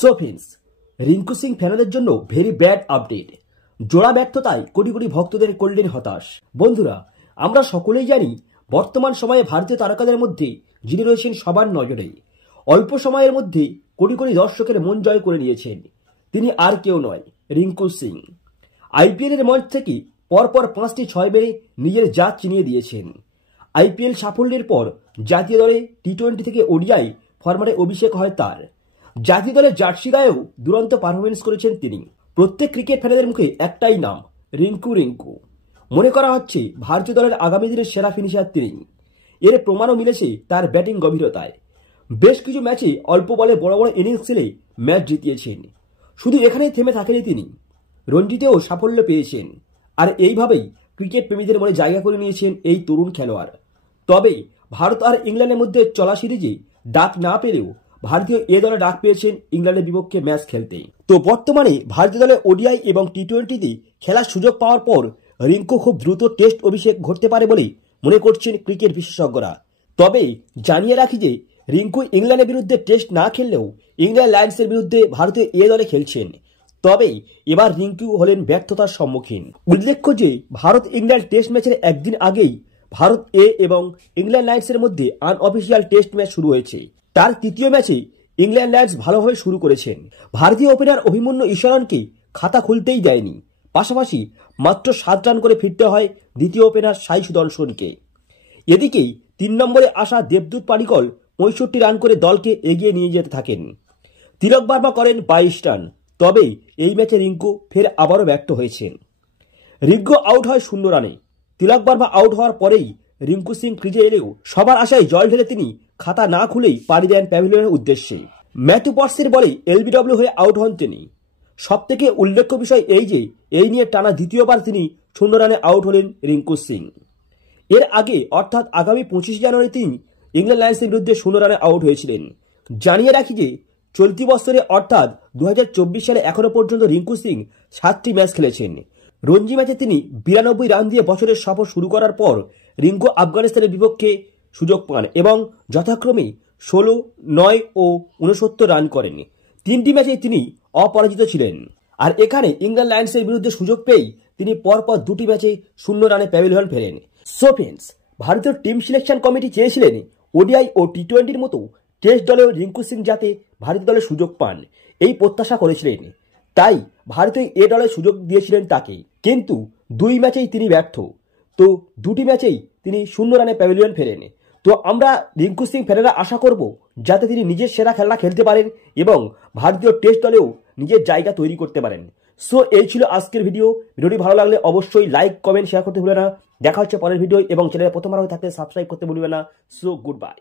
So friends, Rinku Singh ফ্যানদের জন্য very bad update. জোড়া ব্যর্থতায় কোটি কোটি ভক্তদের করলেন হতাশ। বন্ধুরা, আমরা সকলেই জানি বর্তমান সময়ে ভারতীয় তারকাদের মধ্যে যিনি রয়েছেন সবার নজরে, অল্প সময়ের মধ্যে কোটি কোটি দর্শকের মন জয় করে নিয়েছেন, তিনি আর কেউ নয়, রিঙ্কু সিং। আইপিএল এর মঞ্চ থেকে পরপর 5টি 6 মেরে নিজের জাত চিনিয়ে দিয়েছেন। আইপিএল সাফল্যের পর জাতীয় দলে টি-20 থেকে ওডিআই ফরম্যাটে অভিষেক হয় তার। জাতীয় দলের জার্সি গায়েও দুরন্ত পারফরমেন্স করেছেন তিনি। প্রত্যেক ক্রিকেট ফ্যানদের মুখে একটাই নাম, রিঙ্কু। মনে করা হচ্ছে ভারতীয় দলের আগামী দিনের সেরা ফিনিশার তিনি। এর প্রমাণও মিলেছে তার ব্যাটিং গভীরতায়। বেশ কিছু ম্যাচে অল্প বলে বড় বড় ইনিংস খেলে ম্যাচ জিতিয়েছেন। শুধু এখানেই থেমে থাকেনি তিনি, রঞ্জিতেও সাফল্য পেয়েছেন। আর এইভাবেই ক্রিকেট প্রেমীদের মনে জায়গা করে নিয়েছেন এই তরুণ খেলোয়াড়। তবে ভারত আর ইংল্যান্ডের মধ্যে চলা সিরিজে ডাক না পেলেও ভারতীয় এ দলে ডাক পেয়েছেন ইংল্যান্ডের বিপক্ষে ম্যাচ খেলতে। তো বর্তমানে ভারতীয় দলে ওডিআই এবং টি-20তে খেলার সুযোগ পাওয়ার পর রিঙ্কু খুব দ্রুত টেস্ট অভিষেক ঘটতে পারে বলে মনে করছেন ক্রিকেট বিশেষজ্ঞরা। তবে জানিয়ে রাখি যে রিঙ্কু ইংল্যান্ডের বিরুদ্ধে টেস্ট না খেললেও ইংল্যান্ড লায়ন্সের বিরুদ্ধে ভারতীয় এ দলে খেলছেন। তবে এবার রিঙ্কু হলেন ব্যর্থতার সম্মুখীন। উল্লেখ্য যে ভারত ইংল্যান্ড টেস্ট ম্যাচের একদিন আগেই ভারত এ এবং ইংল্যান্ড লায়ন্সের মধ্যে আনঅফিসিয়াল টেস্ট ম্যাচ শুরু হয়েছে। তার তৃতীয় ম্যাচে ইংল্যান্ড লায়ন্স ভালোভাবে শুরু করেছেন। ভারতীয় ওপেনার অভিমন্যু ঈশ্বরনকে খাতা খুলতেই দেয়নি, পাশাপাশি মাত্র 7 রান করে ফিরতে হয় দ্বিতীয় ওপেনার সাই সুদর্শনকে। এদিকেই 3 নম্বরে আসা দেবদূত পাডিক্কল 65 রান করে দলকে এগিয়ে নিয়ে যেতে থাকেন। তিলক বার্মা করেন 22 রান। তবে এই ম্যাচে রিঙ্কু ফের আবারও ব্যর্থ হয়েছেন। রিঙ্কু আউট হয় 0 রানে। তিলক বার্মা আউট হওয়ার পরেই রিঙ্কু সিং ক্রিজে এলেও সবার আশায় জল ঢেলে তিনি খাতা না খুলেই পাড়ি দেন প্যাভিলিয়নের উদ্দেশ্যে। ম্যাথু পটসের বলে এলবিডব্লিউ হয়ে আউট হন তিনি। সব থেকে উল্লেখ্য বিষয় এই যে এই নিয়ে টানা দ্বিতীয়বার তিনি 0 রানে আউট হলেন রিঙ্কু সিং। এর আগে অর্থাৎ আগামী 25 জানুয়ারি তিনি ইংল্যান্ড লায়ন্সের বিরুদ্ধে 0 রানে আউট হয়েছিলেন। জানিয়ে রাখি যে চলতি বছরে অর্থাৎ 2024 সালে এখনো পর্যন্ত রিঙ্কু সিং 7টি ম্যাচ খেলেছেন। রঞ্জি ম্যাচে তিনি 92 রান দিয়ে বছরের সফর শুরু করার পর রিঙ্কু আফগানিস্তানের বিপক্ষে সুযোগ পান এবং যথাক্রমে 16, 9 ও 69 রান করেন। 3টি ম্যাচে তিনি অপরাজিত ছিলেন। আর এখানে ইংল্যান্ড লায়ন্সের বিরুদ্ধে সুযোগ পেয়েই তিনি পরপর 2টি ম্যাচে 0 রানে প্যাভিলিয়ন ফেরেন। সো ফ্রেন্ডস, ভারতীয় টিম সিলেকশন কমিটি চেয়েছিলেন ওডিআই ও টি-20-র মতো টেস্ট দলেও রিঙ্কু সিং যাতে ভারতীয় দলে সুযোগ পান, এই প্রত্যাশা করেছিলেন। তাই ভারতীয় এ দলে সুযোগ দিয়েছিলেন তাকে। কিন্তু 2 ম্যাচেই তিনি ব্যর্থ। তো 2টি ম্যাচেই তিনি 0 রানে প্যাভিলিয়ন ফেরেন। তো আমরা রিঙ্কু সিং ফ্যানেরা আশা করব যাতে তিনি নিজের সেরা খেলা খেলতে পারেন এবং ভারতীয় টেস্ট দলেও নিজের জায়গা তৈরি করতে পারেন। সো এই ছিল আজকের ভিডিওটি ভালো লাগলে অবশ্যই লাইক, কমেন্ট, শেয়ার করতে ভুলবে না। দেখা হচ্ছে পরের ভিডিও এবং চ্যানেলে প্রথমবার হয়ে থাকলে সাবস্ক্রাইব করতে ভুলবে না। So good bye.